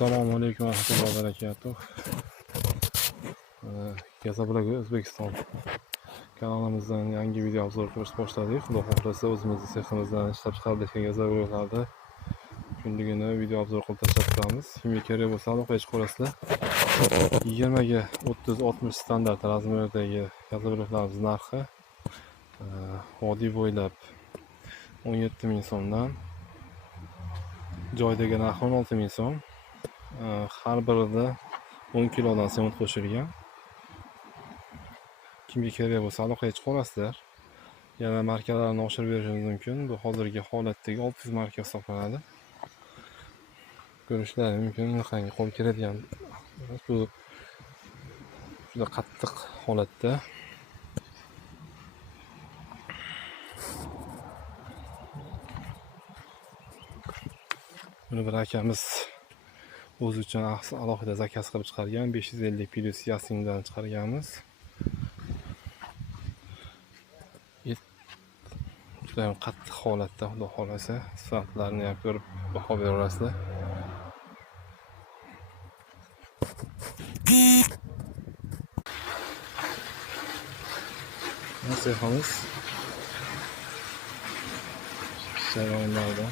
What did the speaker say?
Assalomu alaykum va rahmatullohi va barakatuh. Gazablag O'zbekiston kanalimizdan yangi video obzor qilishni boshladik. Xudo xohlasa o'zimizning seximizdan ishlab chiqarilayotgan gazablarni kunligini video obzor qilib tashlab turamiz. Kimga kerak bo'lsa aloqaga chiqasizlar. 20 ga 30-60 standart razmerdagi gazablarimiz narxi vodiy bo'ylab 17 ming so'mdan, joydagi narxi 16 ming so'm. Har birida 10 kilodan sement qo'shilgan. Kimga kerak bo'lsa aloqaga chiqasizlar. Yana markalarni oshirib berishimiz mumkin. Bu hozirgi holatdagi 600 marka hisoblanadi. Ko'rishlari mumkin. Bunaqangi qo'l kiradigan bu juda qattiq holatda. Buni bir akamiz o'zi uchun alohida zakaz qilib chiqargan. 550 plus yasindan chiqarganmiz. Juda ham qattiq holatda, xudo xolasa sifatlarini ham ko'rib baho berasizlar. Nasihamiz jarayonlarda